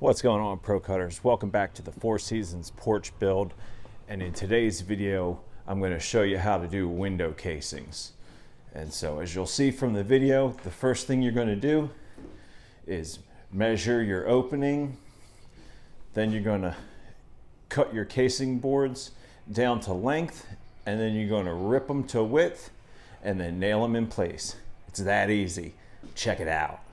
What's going on, Pro Cutters? Welcome back to the Four Seasons porch build. And in today's video, I'm going to show you how to do window casings. And so as you'll see from the video, the first thing you're going to do is measure your opening. Then you're going to cut your casing boards down to length, and then you're going to rip them to width and then nail them in place. It's that easy. Check it out.